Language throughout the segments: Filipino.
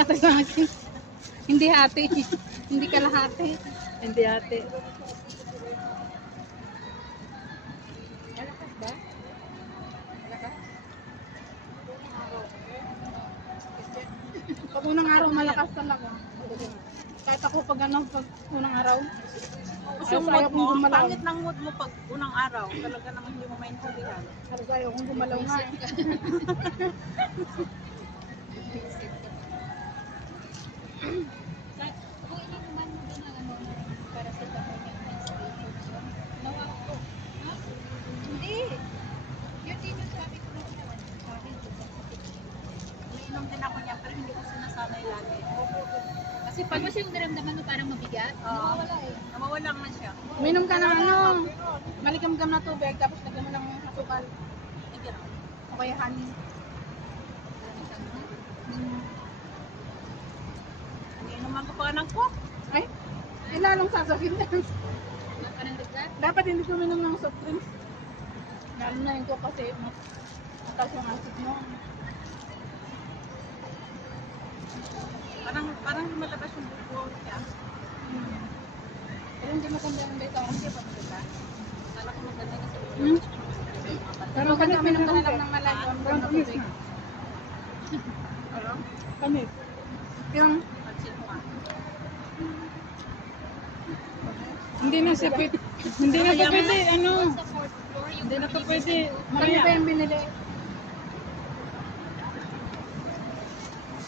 yata sa akin. Hindi hati. Hindi kalahati. Hindi ate. Malakas ba? Malakas? Pag unang araw, malakas talaga. Kahit ako pag ano, pag unang araw. Gusto Ayaw mo, ayaw kong gumalaw. pangit ng mood mo pag unang araw. Talaga naman hindi mo maintindihan. Talaga ayaw kong gumalaw nga eh. Kung ini naman mo din ang ano, para sa damo niya nawa ko. Ha? Hindi. Yun din yung sabi ko na sa akin. Umiinom din ako niya pero hindi ko sinasanay lagi. Kasi pag mas yung naramdaman mo parang mabigat, nawawala eh. Nawawala naman siya. Minom ka ng ano, malikam-gam na tubig, tapos lagyan mo ng asukal. O kaya honey. Umiinuman ko pa ng coke. Ay, lalong sasakit na. Wala ka ng regret. Dapat hindi ko minom ng soft drinks. Lalo na yung coke kasi mataas yung acid mo. Parang lumalabas yung buko niya. Pero hindi maganda yung beta. Hindi pa maganda. Kala ko maganda kasi Hmm? pero Pero kanya minom ka na lang ng malayo. Ang tubig. ano? Kanit. Yung Pansin mo nga. Hindi na siya pwede. Hindi na to pwede. Ano? Sa fourth floor, yung Hindi na to pwede. marami pa yung binili.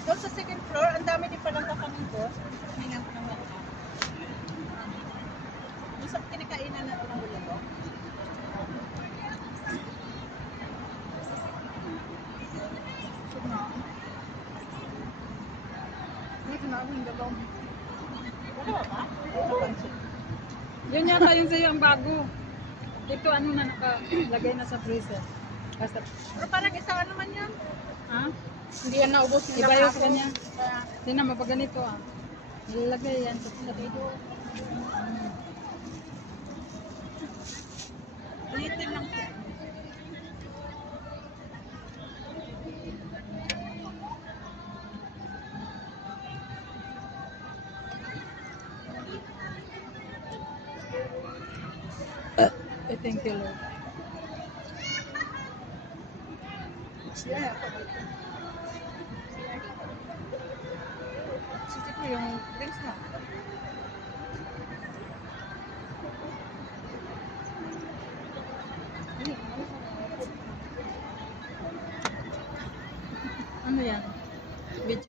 Doon sa second floor, ang dami din palang kakanin doon. Tingnan ko naman. Doon sa kinakainan natin ng ulo ko. Dito na ako yung dalawang. Wala ba? Wala pansin. Yun yata yung sa'yo ang bago. Ito ano na nakalagay na sa freezer. Basta, Pero parang isang ano man yan. ha? Hindi yan naubos yung Iba yung ako. kanya. Kaya, Hindi na mapaganito ah. Nilalagay yan. lagay doon. Ulitin lang siya. Thank you Lord. Yeah. Sisip mo yung drinks mo. Ano yan? Video.